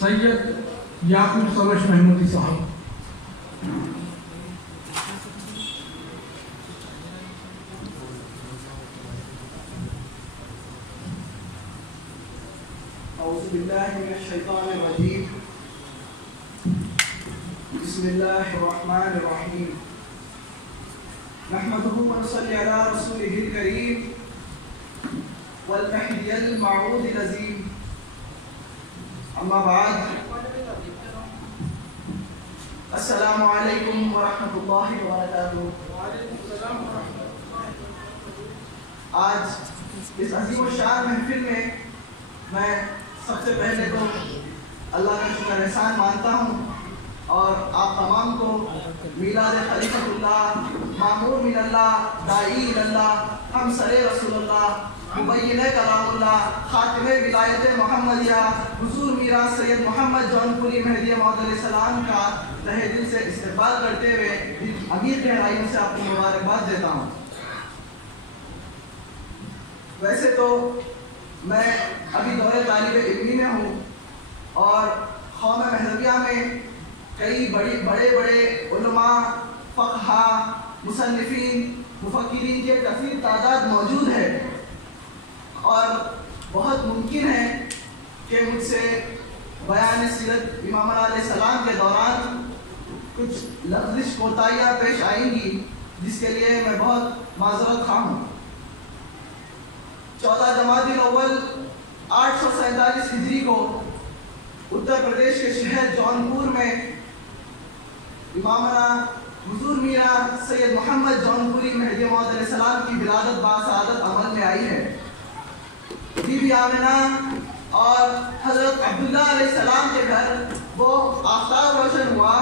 سید یعقوب سروش محمودی صاحب. اعوذ باللہ من الشیطان الرجیم. بسم اللہ الرحمن الرحیم. نحمده ونصلي على رسوله الكريم والمهدي الموعود العظيم. اما بعد، السلام علیکم ورحمۃ اللہ وبرکاتہ. آج اس عظیم و شان محفل میں سب سے پہلے تو اللہ کا شکر احسان مانتا ہوں اور آپ تمام کو میلاد خلیفۃ اللہ، مامور من اللہ، داعی اللہ، ہمسر رسول اللہ، مبین کلام اللہ، خاتم ولایت محمدیہ حضور میرا سید محمد جون پوری مہدی موعود علیہ السلام کا تہہ دل سے استقبال کرتے ہوئے عمیق گہرائیوں سے آپ کو مبارکباد دیتا ہوں. ویسے تو میں ابھی دور طالب علمی میں ہوں اور قوم مہذبیہ میں کئی بڑے علماء، فقہا، مصنفین، مفکرین کی کثیر تعداد موجود ہے اور بہت ممکن ہے کہ مجھ سے بیان سیرت امام علیہ السلام کے دوران کچھ لفظی کوتاہیاں پیش آئیں گی، جس کے لیے میں بہت معذرت خواہ ہوں. 14 جمادی الاول 847 ہجری کو اتر پردیش کے شہر جونپور میں امامنا حضور میرا سید محمد جون پوری مہدی موعود علیہ السلام کی ولادت باسعادت عمل میں آئی ہے. بی بی آمنہ اور حضرت عبداللہ علیہ السلام کے گھر وہ آفتاب روشن ہوا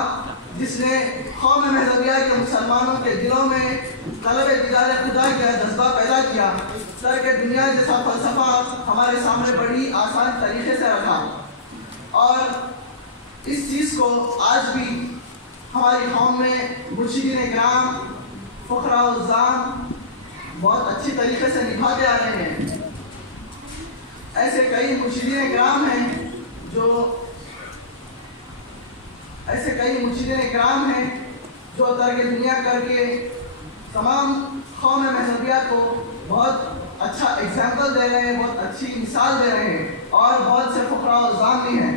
جس نے قوم مہذبیہ کے مسلمانوں کے دلوں میں طلب دیدار خدا کا جذبہ پیدا کیا. سر کے دنیا جیسا فلسفہ ہمارے سامنے بڑی آسان طریقے سے رکھا اور اس چیز کو آج بھی ہماری قوم میں مرشدین اکرام، فقراء و عظام بہت اچھی طریقے سے نبھاتے آ رہے ہیں. ایسے کئی مرشدین اکرام ہیں جو ترک دنیا کر کے تمام قوم مہذبیہ کو بہت اچھا ایگزامپل دے رہے ہیں، بہت اچھی مثال دے رہے ہیں اور بہت سے فقراء و عظام بھی ہیں.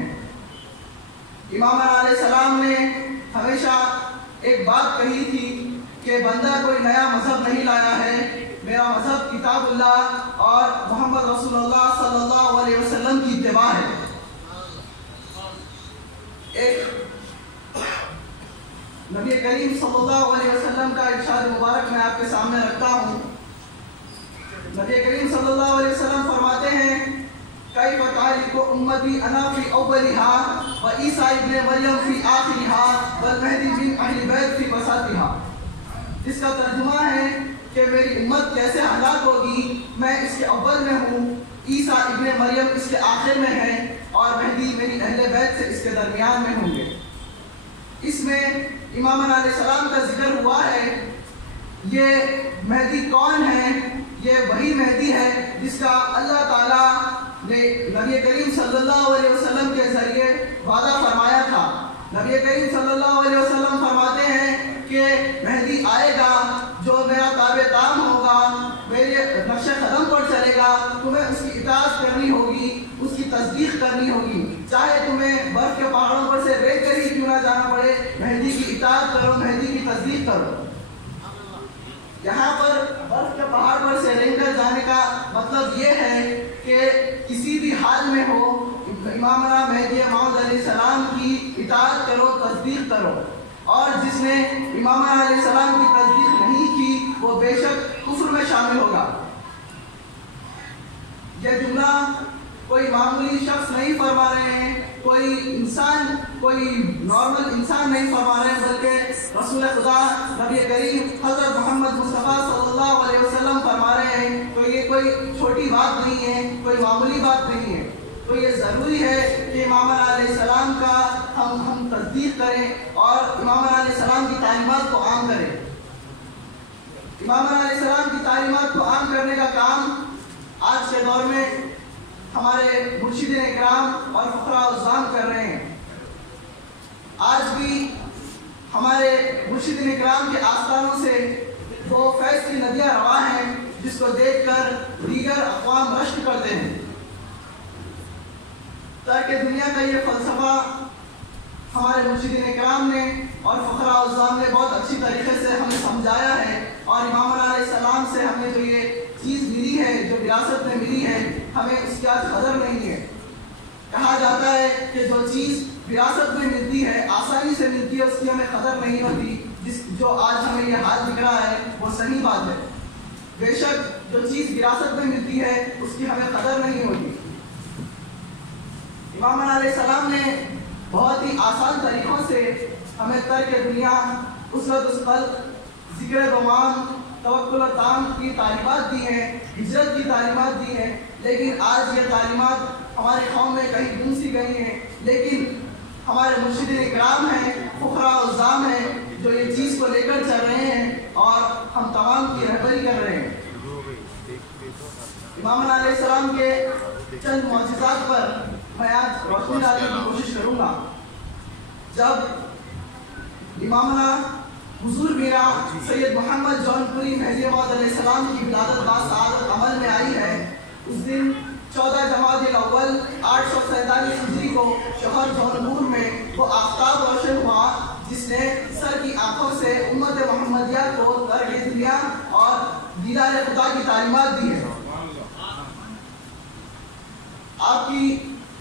امام علیہ السلام نے ہمیشہ ایک بات کہی تھی کہ بندہ کوئی نیا مذہب نہیں لایا ہے، میرا مذہب کتاب اللہ اور محمد رسول اللہ صلی اللہ علیہ وسلم کی اتباع ہے. ایک نبی کریم صلی اللہ علیہ وسلم کا ارشاد مبارک میں آپ کے سامنے رکھتا ہوں. نبی کریم صلی اللہ علیہ وسلم فرماتے ہیں کیف تعرف امتی انا فی اولها و عیسی ابن مریم فی آخرها والمہدی بن اہل بیت فی وسطها. اس کا ترجمہ ہے کہ میری امت کیسے ہلاک ہوگی، میں اس کے اول میں ہوں، عیسیٰ ابن مریم اس کے آخر میں ہے اور مہدی میری اہل بیت سے اس کے درمیان میں ہوں گے. اس میں امام علیہ السلام کا ذکر ہوا ہے. یہ مہدی کون ہے؟ یہ وہی مہدی ہے جس کا اللہ تعالیٰ نے نبی کریم صلی اللہ علیہ وسلم کے ذریعے وعدہ فرمایا تھا. نبی کریم صلی اللہ علیہ وسلم فرماتے ہیں کہ مہدی آئے گا جو میرا تابع دام ہوگا، میرے نقش قدم پر چلے گا، تمہیں اس کی اطاعت کرنی ہوگی، اس کی تصدیق کرنی ہوگی، چاہے تمہیں برف کے پہاڑوں پر سے ریت کر ہی کیوں نہ جانا پڑے، مہدی کی اطاعت کرو، مہدی کی تصدیق کرو. یہاں پر برف کے پہاڑ پر سے رینگ کر جانے کا مطلب یہ ہے کہ کسی بھی حال میں ہو امامنا مہدی موعود علیہ السلام کی اطاعت کرو، تصدیق کرو. اور جس نے امام علیہ السلام کی تصدیق نہیں کی وہ بے شک کفر میں شامل ہوگا. یہ جملہ کوئی معمولی شخص نہیں فرما رہے ہیں، کوئی نارمل انسان نہیں فرما رہے ہیں، بلکہ رسول خدا نبی کریم حضرت محمد مصطفیٰ صلی اللہ علیہ وسلم فرما رہے ہیں. تو یہ کوئی چھوٹی بات نہیں ہے، کوئی معمولی بات نہیں ہے. تو یہ ضروری ہے کہ امام علیہ السلام کا ہم تصدیق کریں اور امام علیہ السلام کی تعلیمات کو عام کریں. امام علیہ السلام کی تعلیمات کو عام کرنے کا کام آج کے دور میں ہمارے مرشدین اکرام اور فقراء و عظام کر رہے ہیں. مرشدین اکرام کے آستانوں سے وہ فیض کی ندیاں رواں ہیں جس کو دیکھ کر دیگر اقوام رشک کرتے ہیں۔ ترک دنیا کا یہ فلسفہ ہمارے مرشدین اکرام نے اور فقراء الزام نے بہت اچھی طریقے سے ہمیں سمجھایا ہے، اور امام علیہ السلام سے ہمیں جو یہ چیز ملی ہے، جو وراثت میں ملی ہے، ہمیں اس کی آج قدر نہیں ہے۔ کہا جاتا ہے کہ جو چیز وراثت میں ملتی ہے، آسانی سے ملتی ہے، اس کی ہمیں قدر نہیں ہوتی۔ جو آج ہمیں یہ حال دکھ رہا ہے وہ صحیح بات ہے۔ بے شک جو چیز وراثت میں ملتی ہے اس کی ہمیں قدر نہیں ہوتی۔ امام علیہ السلام نے بہت ہی آسان طریقوں سے ہمیں ترک دنیا، اسرت القلب، ذکر رومان، توکل و تام کی تعلیمات دی ہیں، ہجرت کی تعلیمات دی ہیں، لیکن آج یہ تعلیمات ہماری قوم میں کہیں گم سی گئی ہیں۔ لیکن ہمارے مرشدین اکرام ہیں، فقراء الزام ہیں، جو یہ چیز کو لے کر چل رہے ہیں اور ہم تمام کی رہبری کر رہے ہیں۔ امام علیہ السلام کے چند معجزات پر میں آج روشنی ڈالنے کی کوشش کروں گا۔ جب امامنا حضور میرا سید محمد جون پوری مہدی موعود علیہ السلام کی ولادت باسعادت عمل میں آئی ہے، اس دن 14 جمادی الاول 847 ہجری کو شہر جونپور میں وہ آفتاب روشن ہوا جس نے سر کی آنکھوں سے امت محمدیہ کو ترک دنیا اور دیدار خدا کی تعلیمات دی ہے۔ آپ کی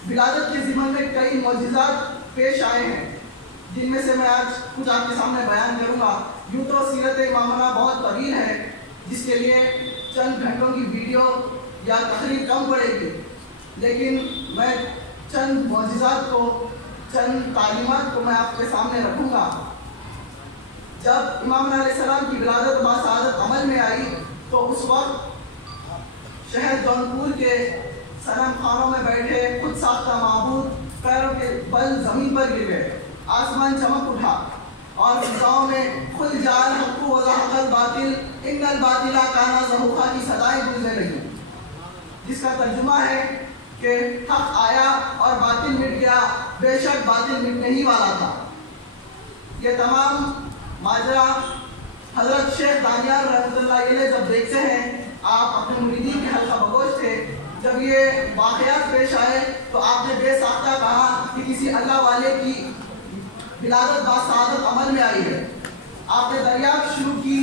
ولادت کے ضمن میں کئی معجزات پیش آئے ہیں، جن میں سے میں آج کچھ آپ کے سامنے بیان کروں گا۔ یوں تو سیرت امامنا بہت طویل ہے، جس کے لیے چند گھنٹوں کی ویڈیو یا تقریر کم پڑے گی، لیکن میں چند معجزات کو، چند تعلیمات کو میں آپ کے سامنے رکھوں گا۔ جب امام علیہ السلام کی ولادت باسعادت عمل میں آئی تو اس وقت شہر جونپور کے صنم خانوں میں بیٹھے خود ساختہ معبود پیروں کے بل زمین پر گر گئے، آسمان چمک اٹھا اور فضاؤں میں خل جال حق و زحق الباطل ان الباطل کانا زحوقا کی صدائیں گونجنے لگیں، جس کا ترجمہ ہے کہ حق آیا اور باطل مٹ گیا، بے شک باطل مٹنے ہی والا تھا۔ یہ تمام ماجرا حضرت شیخ دانیال رحمۃ اللہ علیہ جب دیکھتے ہیں، آپ اپنے مریدین کے حلقہ بگوش تھے، جب یہ واقعات پیش آئے تو آپ نے بے ساختہ کہا کہ کسی اللہ والے کی ولادت باسعادت عمل میں آئی ہے۔ آپ نے دریافت شروع کی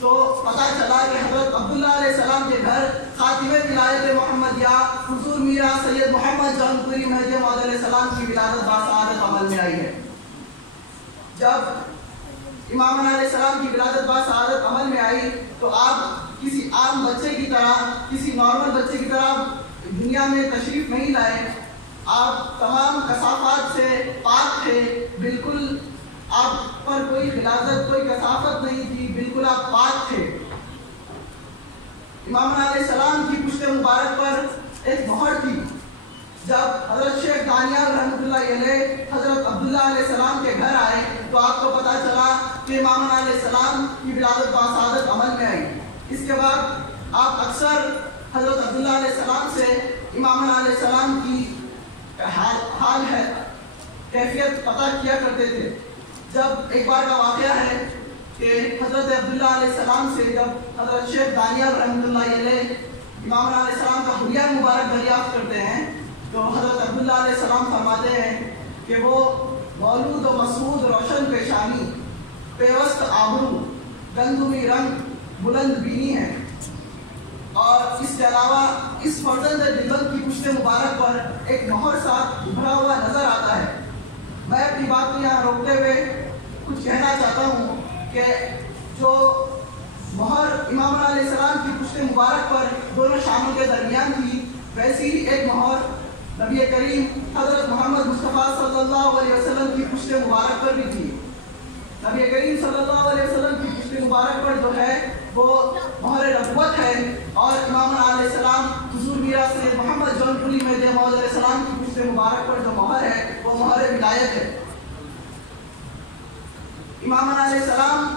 تو پتہ چلا کہ حضرت عبداللہ علیہ السلام کے گھر خاتم ولایت محمدیہ حضور میرا سید محمد جون پوری مہدی موعود علیہ السلام کی ولادت باسعادت عمل میں آئی ہے۔ جب امام علیہ السلام کی ولادت باسعادت عمل میں آئی تو آپ کسی عام بچے کی طرح، کسی نارمل بچے کی طرح دنیا میں تشریف نہیں لائے۔ آپ تمام کثافات سے پاک تھے، بالکل آپ پر کوئی غلاظت، کوئی کثافت نہیں تھی، بالکل آپ پاک تھے۔ امام علیہ السلام کی پشت مبارک پر ایک مہر تھی۔ جب حضرت شیخ دانیال رحمۃ اللہ علیہ حضرت عبداللہ علیہ السلام کے گھر آئے تو آپ کو پتہ چلا کہ امام علیہ السلام کی ولادت باسعادت عمل میں آئی۔ اس کے بعد آپ اکثر حضرت عبداللہ علیہ السلام سے امام علیہ السلام کی حال ہے، کیفیت پتہ کیا کرتے تھے۔ جب ایک بار کا واقعہ ہے کہ حضرت عبداللہ علیہ السلام سے جب حضرت شیخ دانیال رحمۃ اللہ علیہ امام علیہ السلام کا حلیہ مبارک دریافت کرتے ہیں تو حضرت عبداللہ علیہ السلام فرماتے ہیں کہ وہ مولود و مسعود روشن پیشانی، پیوست آبرو، گندمی رنگ، بلند بینی ہے، اور اس کے علاوہ اس فرزند دلبند کی پشت مبارک پر ایک مہر ساتھ ابھرا ہوا نظر آتا ہے۔ میں اپنی بات کو یہاں روکتے ہوئے کچھ کہنا چاہتا ہوں کہ جو مہر امام علیہ السلام کی پشت مبارک پر دونوں شاموں کے درمیان تھی، ویسی ہی ایک مہر نبی کریم حضرت محمد مصطفیٰ صلی اللہ علیہ وسلم کی پشت مبارک پر بھی تھی۔ نبی کریم صلی اللہ علیہ وسلم کی پشت مبارک پر جو ہے وہ مہر نبوت ہے، اور امام علیہ السلام حضور میرا سید محمد جون پوری مہدی موعود علیہ السلام کی پشت مبارک پر جو مہر ہے وہ مہر ولایت ہے۔ امام علیہ السلام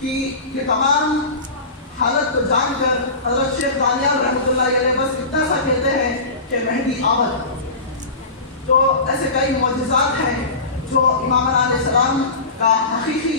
کی یہ تمام حالت کو جان کر حضرت شیخ دانیال رحمۃ اللہ علیہ بس اتنا سا کہتے ہیں کہ مہدی آمد۔ تو ایسے کئی معجزات ہیں جو امام علیہ السلام کا حقیقی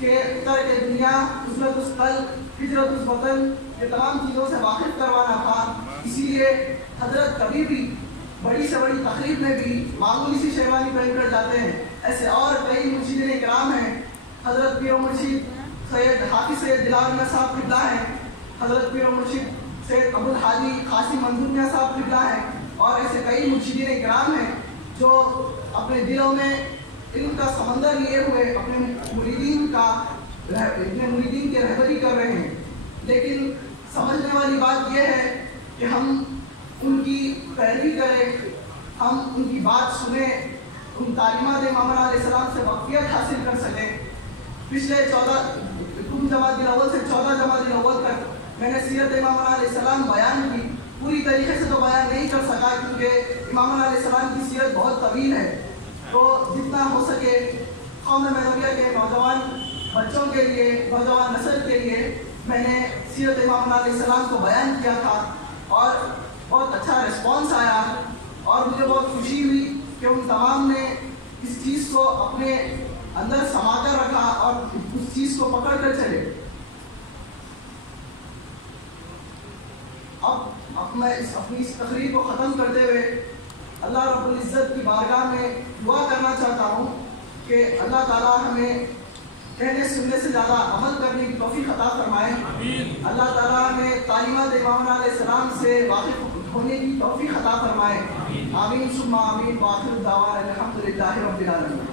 کہ ترک دنیا، عزلت القلب، ہجرت الوطن، یہ تمام چیزوں سے واقف کروانا تھا۔ اسی لیے حضرت کبھی بھی بڑی سے بڑی تقریب میں بھی معمولی سی شیروانی پہن کر جاتے ہیں۔ ایسے اور کئی مرشدین کرام ہیں، حضرت پیر و مرشد سید حافظ سید دلال میاں صاحب قبلہ ہیں، حضرت پیر و مرشد سید ابوالحاجی قاسم منظور میاں صاحب قبلہ ہیں، اور ایسے کئی مرشدین کرام ہیں جو اپنے دلوں میں علم کا سمندر لیے ہوئے اپنے مریدین کی رہبری کر رہے ہیں۔ لیکن سمجھنے والی بات یہ ہے کہ ہم ان کی پیروی کریں، ہم ان کی بات سنیں، ان تعلیمات امام علیہ السلام سے واقفیت حاصل کر سکیں۔ پچھلے 14 جمادی الاول سے 14 جمادی الاول تک میں نے سیرت امام علیہ السلام بیان کی، پوری طریقے سے تو بیان نہیں کر سکا کیونکہ امام علیہ السلام کی سیرت بہت طویل ہے، تو جتنا ہو سکے قوم مدنیہ کے نوجوان بچوں کے لیے، نوجوان نسل کے لیے میں نے سیرت امام علیہ السلام کو بیان کیا تھا، اور بہت اچھا رسپانس آیا، اور مجھے بہت خوشی ہوئی کہ ان تمام نے اس چیز کو اپنے اندر سما کر رکھا اور اس چیز کو پکڑ کر چلے۔ اب میں اپنی اس تقریر کو ختم کرتے ہوئے اللہ رب العزت کی بارگاہ میں دعا کرنا چاہتا ہوں کہ اللہ تعالیٰ ہمیں کہنے سننے سے زیادہ عمل کرنے کی توفیق عطا فرمائے۔ اللہ تعالیٰ ہمیں تعلیمات امام علیہ السلام سے واقف ہونے کی توفیق عطا فرمائے۔ آمین ثم آمین، وآخر دعوانا الحمدللہ رب العالمین۔